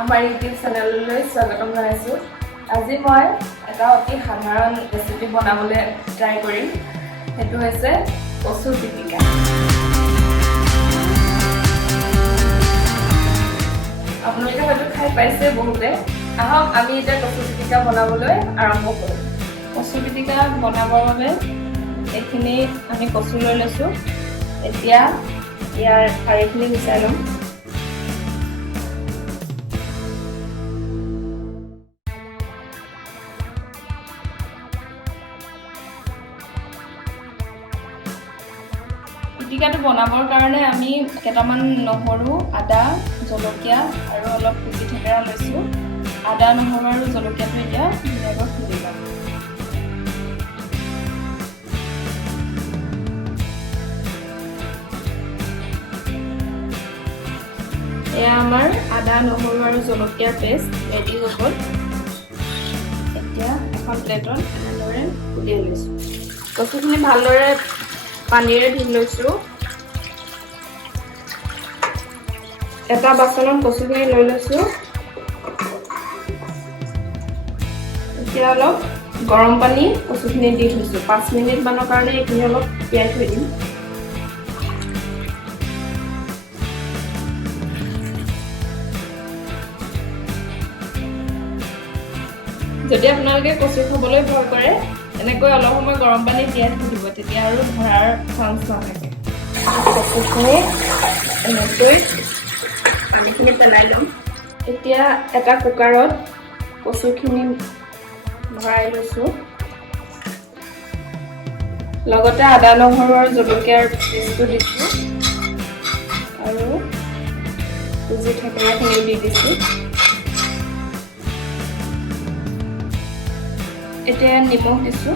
আমাৰ ইউটিউব চেনেললৈ স্বাগতম জনাইছোঁ। আজি মই এটা অতি সাধাৰণ ৰেচিপি বনাবলৈ ট্ৰাই কৰিম। সেইটো হৈছে কচু পিটিকা। আপোনালোকে হয়তো খাই পাইছে বহুতে। আহক আমি এতিয়া কচু পিটিকা বনাবলৈ আৰম্ভ কৰোঁ। কচু পিটিকা বনাবৰ বাবে এইখিনি আমি কচু লৈ লৈছোঁ। এতিয়া ইয়াৰ ঠাৰিখিনি গুচাই ল'ম। পিটিকাটো বনাবৰ কাৰণে আমি কেইটামান নহৰু, আদা, জলকীয়া আৰু অলপ কুটি থেকেৰা লৈছোঁ। আদা, নহৰু আৰু জলকীয়াটো এতিয়া ধুনীয়াকৈ খুন্দি ল'ম। এয়া আমাৰ আদা, নহৰু আৰু জলকীয়াৰ পেষ্ট ৰেডি হৈ গ'ল। এতিয়া এখন প্লেটত এনেদৰে উলিয়াই লৈছোঁ। কচুখিনি ভালদৰে পানীৰে ধুই লৈছোঁ। এটা বাচনত কচুখিনি লৈ লৈছোঁ। এতিয়া অলপ গৰম পানী কচুখিনি দি থৈছোঁ। 5 মিনিটমানৰ কাৰণে এইখিনি অলপ তিয়াই থৈ দিম। যদি আপোনালোকে কচু খাবলৈ ভয় কৰে, এনেকৈ অলপ সময় গৰম পানী তিয়াই থৈ দিব, তেতিয়া আৰু ধৰাৰ চান্স নাথাকে। কচুখিনি এনেকৈ পানীখিনি পেলাই ল'ম। এতিয়া এটা কুকাৰত কচুখিনি ভৰাই লৈছোঁ। লগতে আদা, নহৰু আৰু জলকীয়াৰ পেষ্টটো দিছোঁ আৰু কুটি থেকেৰাখিনি দি দিছোঁ। এতিয়া নিমখ দিছোঁ,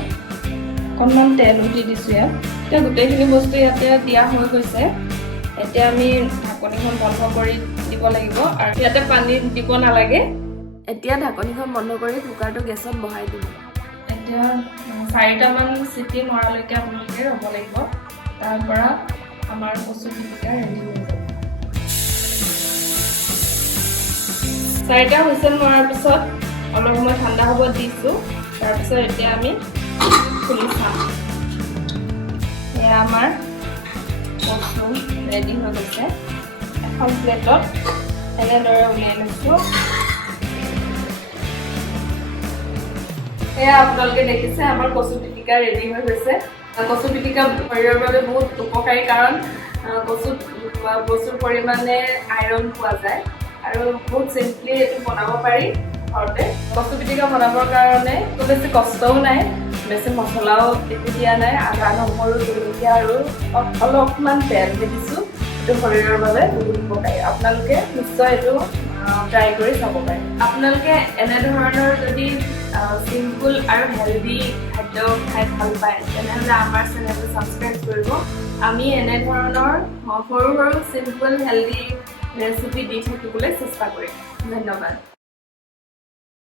অকণমান তেলো দি দিছোঁ ইয়াত। এতিয়া গোটেইখিনি বস্তু ইয়াতে দিয়া হৈ গৈছে। এতিয়া আমি ঢাকনিখন বন্ধ কৰি দিব লাগিব আৰু ইয়াতে পানী দিব নালাগে। এতিয়া ঢাকনিখন বন্ধ কৰি কুকাৰটো গেছত বহাই দিম। এতিয়া 4টামান চিটি মৰালৈকে আপোনালোকে ৰ'ব লাগিব। তাৰ পৰা আমাৰ কচু পিটিকা ৰেডি হৈ যাব। 4টা হুইচেল মৰাৰ পিছত অলপ সময় ঠাণ্ডা হ'ব দিছোঁ। তাৰপিছত এতিয়া আমি খুলি চাম। এয়া আমাৰ কচু ৰেডি হৈ গৈছে। এখন প্লেটত এনেদৰে উলিয়াই লৈছোঁ। এয়া আপোনালোকে দেখিছে আমাৰ কচু পিটিকা ৰেডি হৈ গৈছে। কচু পিটিকা শৰীৰৰ বাবে বহুত উপকাৰী, কাৰণ কচুত প্ৰচুৰ পৰিমাণে আইৰণ পোৱা যায় আৰু বহুত চিম্পলি এইটো বনাব পাৰি ঘৰতে। কচু পিটিকা বনাবৰ কাৰণে খুব বেছি কষ্টও নাই, বেছি মছলাও একো দিয়া নাই। আদা, নহৰু, জলকীয়া আৰু অলপমান তেল দি দিছোঁ। এইটো শৰীৰৰ বাবে বহুত উপকাৰী। আপোনালোকে নিশ্চয় এইটো ট্ৰাই কৰি চাব পাৰে। আপোনালোকে এনেধৰণৰ যদি চিম্পুল আৰু হেল্ডি খাদ্য খাই ভাল পায়, তেনেহ'লে আমাৰ চেনেলটো ছাবস্ক্ৰাইব কৰিব। আমি এনেধৰণৰ সৰু সৰু চিম্পুল হেল্ডি ৰেচিপি দি থাকিবলৈ চেষ্টা কৰিম। ধন্যবাদ।